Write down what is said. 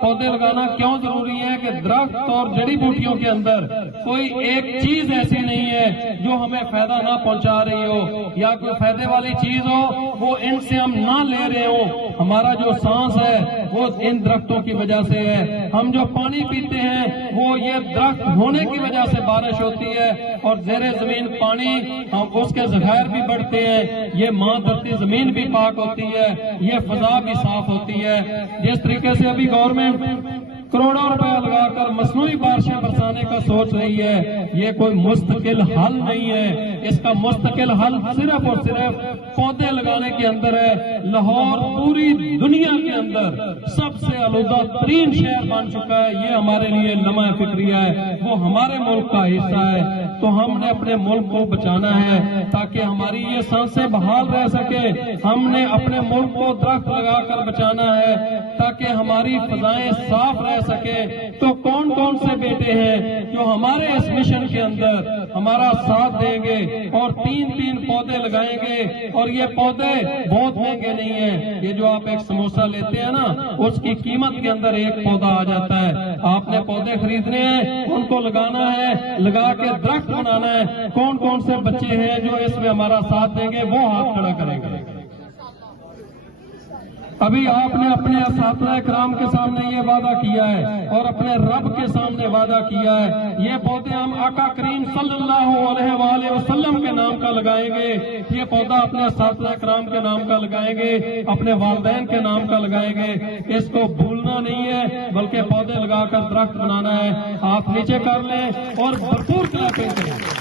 پودے لگانا کیوں ضروری ہے کہ درخت اور جڑی بوٹیوں کے اندر کوئی ایک چیز ایسی نہیں ہے جو ہمیں فائدہ نہ پہنچا رہی ہو یا کوئی فائدے والی چیز ہو وہ ان سے ہم نہ لے رہے ہوں. ہمارا جو سانس ہے وہ ان درختوں کی وجہ سے ہے. ہم جو پانی پیتے ہیں وہ یہ درخت ہونے کی وجہ سے بارش ہوتی ہے اور زیر زمین پانی اس کے ذخائر بھی بڑھتے ہیں. یہ ماں دھرتی زمین بھی پاک ہوتی ہے, یہ فضا بھی صاف ہوتی ہے. جس طریقے سے ابھی گورنمنٹ کروڑوں روپے لگا کر مصنوعی بارشیں برسانے کا سوچ رہی ہے, یہ کوئی مستقل حل نہیں ہے. اس کا مستقل حل صرف اور صرف پودے لگانے کے اندر ہے. لاہور پوری دنیا کے اندر سب سے آلودہ ترین شہر بن چکا ہے. یہ ہمارے لیے لمحہ فکریہ ہے, وہ ہمارے ملک کا حصہ ہے. تو ہم نے اپنے ملک کو بچانا ہے تاکہ ہماری یہ سانسیں بحال رہ سکے. ہم نے اپنے ملک کو درخت لگا کر بچانا ہے تاکہ ہماری فضائیں صاف رہ سکے. تو کون کون سے بیٹے ہیں جو ہمارے اس مشن کے اندر ہمارا ساتھ دیں گے اور 3 پودے لگائیں گے؟ اور یہ پودے بہت مہنگے نہیں ہیں. یہ جو آپ ایک سموسہ لیتے ہیں نا, اس کی قیمت کے اندر ایک پودا آ جاتا ہے. آپ نے پودے خریدنے ہیں, ان کو لگانا ہے, لگا کے درخت بنانا ہے. کون کون سے بچے ہیں جو اس میں ہمارا ساتھ دیں گے؟ وہ ہاتھ کھڑا کریں گے. ابھی آپ نے اپنے اساتذہ کرام کے سامنے یہ وعدہ کیا ہے اور اپنے رب کے سامنے وعدہ کیا ہے, یہ پودے ہم آقا کریم صلی اللہ علیہ وآلہ وسلم کے نام کا لگائیں گے. یہ پودا اپنے اساتذہ کرام کے نام کا لگائیں گے, اپنے والدین کے نام کا لگائیں گے. اس کو بھولنا نہیں ہے بلکہ پودے لگا کر درخت بنانا ہے. آپ نیچے کر لیں اور بھرپور کلاپیں کریں.